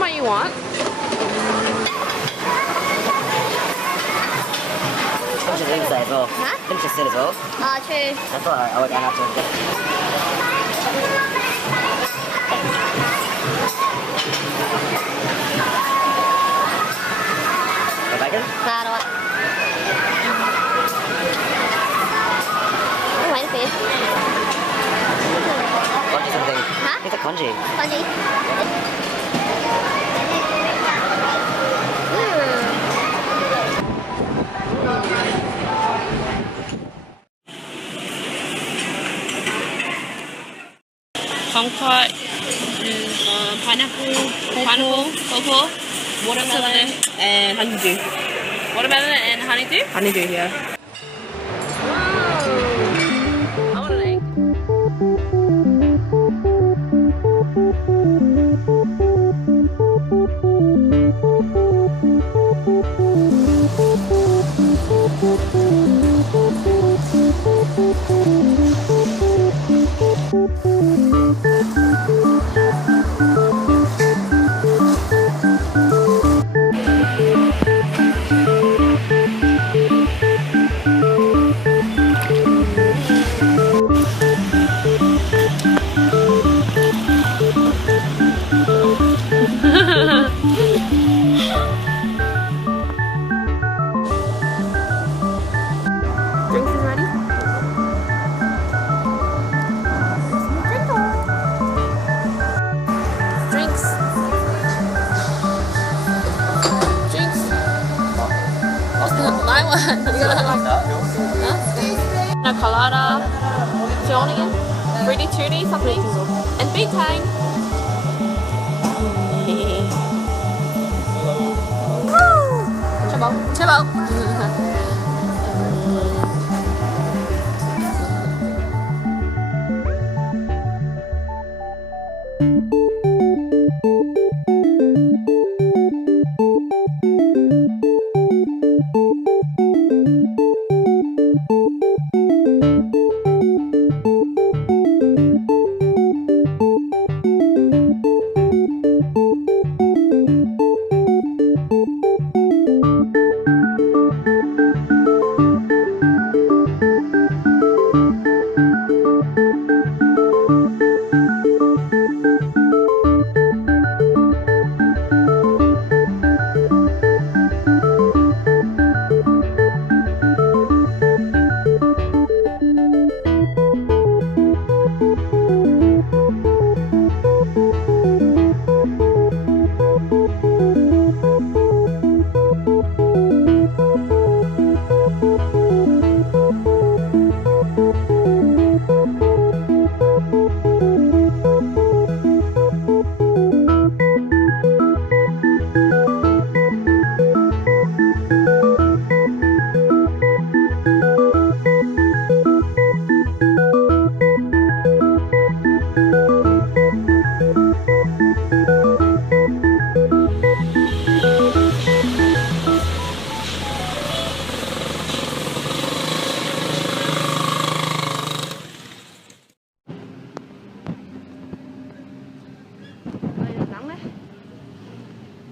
what you want. Finish it inside as well. Huh? Finish it as well. True. I thought I would have to. The bacon? Nah, I don't want. Oh, wait a bit. Congee something. Huh? It's a congee. Funny. Kumquat is pineapple, pawpaw, watermelon, and honeydew. Watermelon and honeydew? Honeydew, yeah. I want an egg. Drinks is ready? Drinks. Drinks. My one. No colada. What's your again? Fruity Tooty something. And Big Tang. Chabo. Chabo.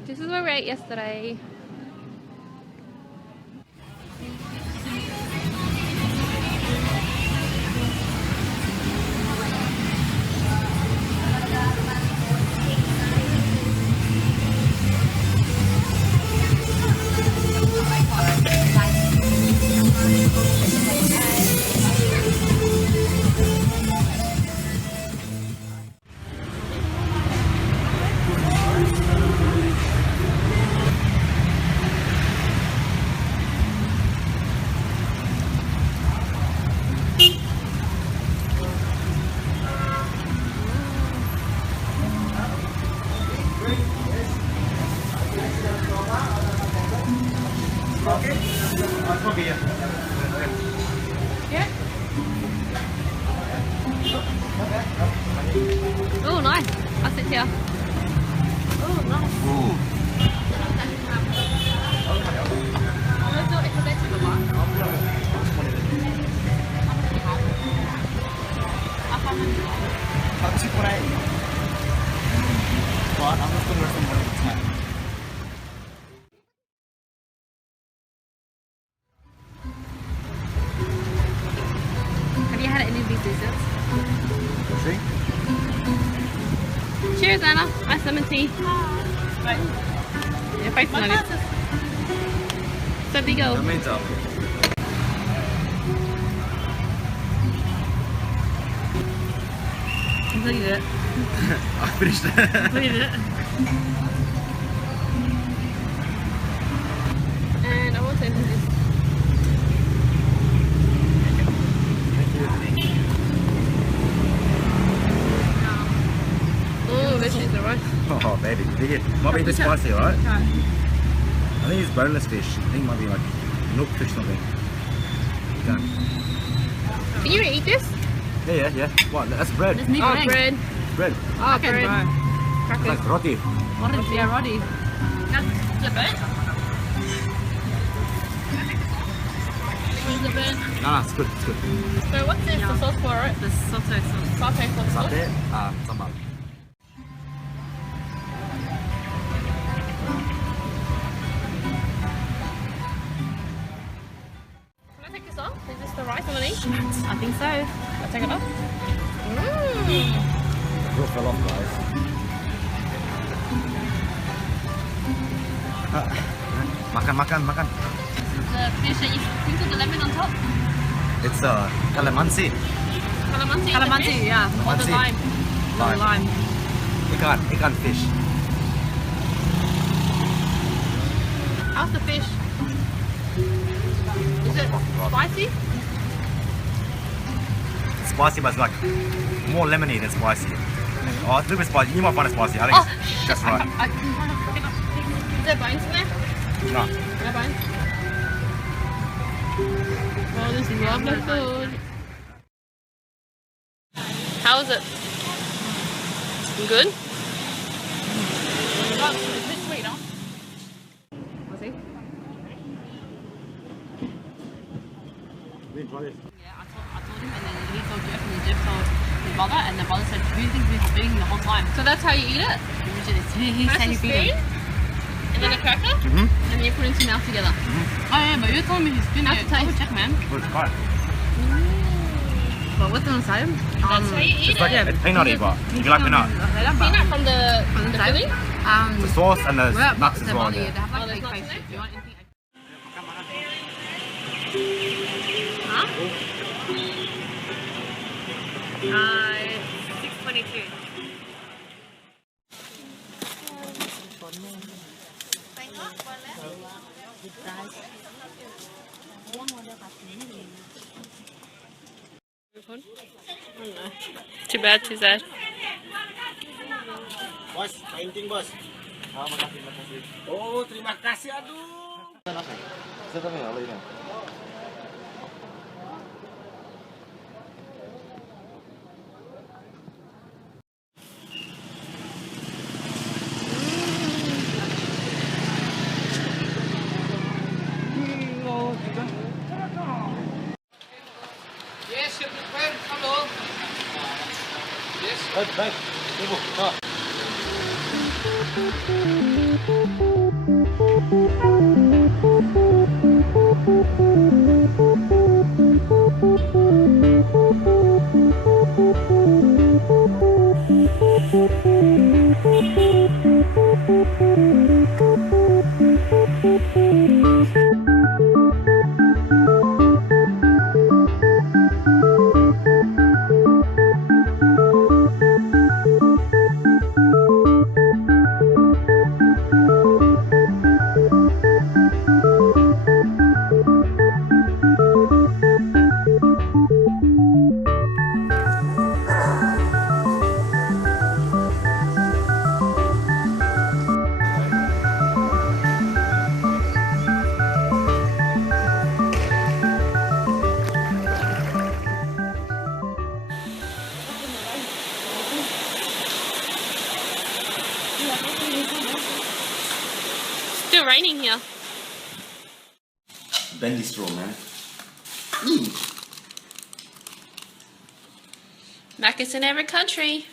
This is where we ate yesterday. Oh, nice. I'll sit here. Oh, nice. But I'm just gonna rest on one at a time. Have you had any of these desserts? See? Cheers, Anna. Ice lemon tea. Your face nuggets. So big That old. means Completed it. I finished it. Completed it. And I want to enter this. Oh, this is the right. Oh baby, it might be a bit spicy, right? I think it's boneless fish. I think it might be like milk fish something. You can. Can you eat this? Yeah. What? That's bread. Oh, bread. Bread. Oh, bread. It's Crackers. like roti. Yeah, Roddy. That's the bread. The bread. Nah, it's good. It's good. So what's this? The sauce for it? The satay sauce. Satay sauce. Satay, sambal. Can I take this off? Is this the rice underneath? I think so. I'll take it off. It all fell off, guys. Makan. The fish that you sprinkled the lemon on top? It's calamansi. Calamansi? Calamansi, yeah. Or the Calamansi. lime? Lime. Ikan fish. How's the fish? Is it spicy? It's spicy, but it's like more lemony than spicy. Oh, it's a little bit spicy. You might find it spicy. I think it's just right. Is there bones in there? No. No bones? Oh, this is lovely food. How is it? Good? Oh, it's a bit sweet, huh? Was he? Yeah, I told him, and then he told Jeff, and then Jeff told his mother, and the mother said, "Who thinks we've been feeding the whole time?" So that's how you eat it? He First said a he feed him. spoon, and then a cracker, Mm-hmm. and then you put into your mouth together. Oh yeah, but you're telling me he's spoon. How's it taste? Check, man. Good, it's fine. But what's on the side? That's how you eat It's like it. it's peanutty, but you like peanut. Peanut from the filling? The sauce and the Well, nuts as the well. Bali, Yeah. they have Oh, like there's fake nuts face in shit. Do you want anything? Huh? 6:22. Too bad, too sad. Bos, painting bos. Makasih. Oh, terima kasih aduh. Yes, you prepare. Hello. Yes. Baik. Ibu. Oh. Still raining here. Bendy straw, man. Mac is in every country.